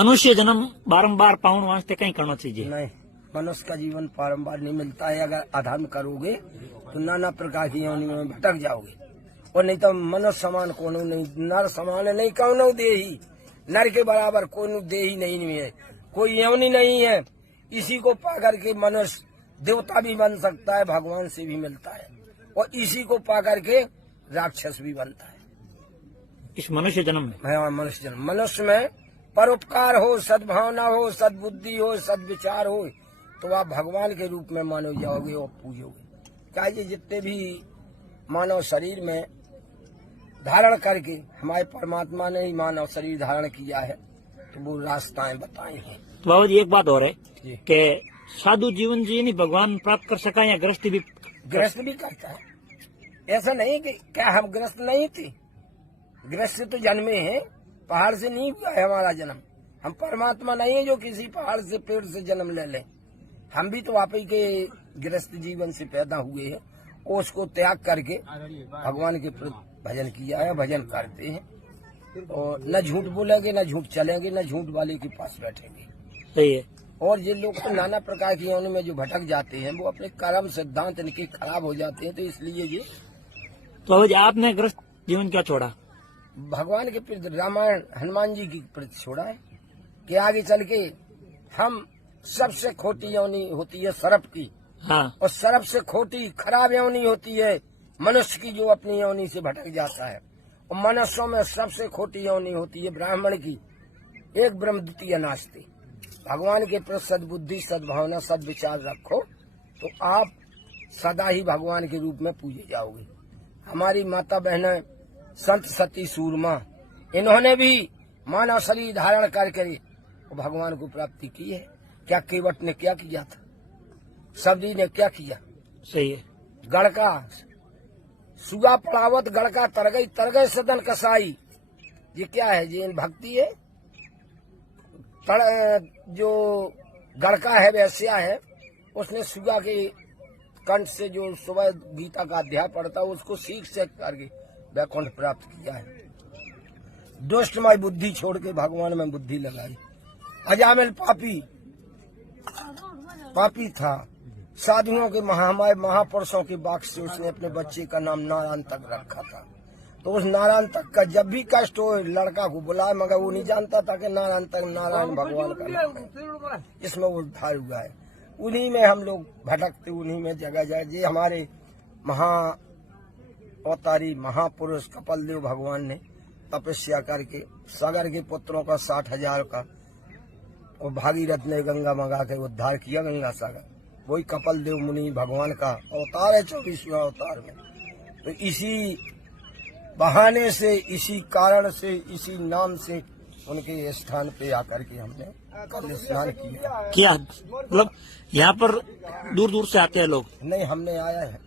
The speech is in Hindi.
मनुष्य जन्म बारंबार पाउन वास्ते कहीं करना चाहिए? नहीं, मनुष्य का जीवन बारंबार नहीं मिलता है। अगर अधर्म करोगे तो नाना प्रकार की योनियों में भटक जाओगे। और नहीं तो मनुष्य समान कोनो नहीं, नर समान नहीं कौनो दे ही, नर के बराबर कोनो दे ही नहीं है, कोई योनि नहीं है। इसी को पा करके मनुष्य देवता भी बन सकता है, भगवान से भी मिलता है, और इसी को पा करके राक्षस भी बनता है। इस मनुष्य जन्म में मनुष्य जन्म, मनुष्य में परोपकार हो, सद्भावना हो, सद्बुद्धि हो, सद्विचार हो, तो आप भगवान के रूप में मानो जाओगे और पूजोगे। क्या ये जितने भी मानव शरीर में धारण करके हमारे परमात्मा ने ही मानव शरीर धारण किया है, तो वो रास्ताएं बताई हैं। तो बाबा जी एक बात और है कि साधु जीवन जी नहीं भगवान प्राप्त कर सका या गृहस्थ भी करता है। ऐसा नहीं कि क्या हम गृहस्थ नहीं थे, गृहस्थ से तो जन्मे हैं, पहाड़ से नहीं हुआ है हमारा जन्म। हम परमात्मा नहीं है जो किसी पहाड़ से पेड़ से जन्म ले लें। हम भी तो आप ही के गृहस्थ जीवन से पैदा हुए हैं, और उसको त्याग करके भगवान के प्रति भजन किया है, भजन करते हैं। और न झूठ बोलेंगे, न झूठ चलेंगे, न झूठ वाले के पास बैठेंगे। सही है। और ये लोग तो नाना प्रकार की योनि में जो भटक जाते हैं, वो अपने कर्म सिद्धांत इनके खराब हो जाते हैं। तो इसलिए ये तो बाबा जी आपने गृहस्थ जीवन क्या छोड़ा? भगवान के प्रति, रामायण हनुमान जी की प्रति छोड़ा है कि आगे चल के हम सबसे खोटी योनि होती है सर्प की। हाँ। और सर्प से खोटी खराब योनि होती है मनुष्य की, जो अपनी योनि से भटक जाता है। और मनुष्यों में सबसे खोटी योनि होती है ब्राह्मण की, एक ब्रह्म द्वितीय नास्ति। भगवान के प्रति सद्बुद्धि, सद्भावना, सद्विचार रखो तो आप सदा ही भगवान के रूप में पूजे जाओगे। हमारी माता बहनें संत सती सूरमा, इन्होंने भी मानव शरीर धारण करके भगवान को प्राप्ति की है। क्या केवट ने क्या किया था, सबरी ने क्या किया? सही है। गड़का सुगा पड़ावत, गड़का तरगई सदन कसाई। ये क्या है? ये भक्ति है। जो गड़का है वैश्या है, उसने सुगा के कंठ से जो सुबह गीता का अध्याय पढ़ता है उसको सीख से करके वैकुंठ प्राप्त किया है। दुष्टमय बुद्धि छोड़ के भगवान में बुद्धि लगाई। अजामिल पापी था, साधुओं के महापुरुषों के बाग से उसने अपने बच्चे का नाम नारायण तक रखा था। तो उस नारायण तक का जब भी कष्ट हो लड़का को बुलाए, मगर वो नहीं जानता था कि नारायण तक नारायण भगवान का नाम है। इसमें वो उद्धार हुआ है। उन्हीं में हम लोग भटकते, उन्हीं में जगह जाए। ये हमारे अवतारी महापुरुष कपिलदेव भगवान ने तपस्या करके सागर के पुत्रों का 60,000 का, और भागीरथ ने गंगा मंगा के उद्धार किया गंगा सागर। वही कपिलदेव मुनि भगवान का अवतार है 24वां अवतार में। तो इसी बहाने से, इसी कारण से, इसी नाम से उनके स्थान पे आकर के हमने कल स्नान किया। मतलब यहाँ पर दूर दूर से आते हैं लोग? नहीं, हमने आया है।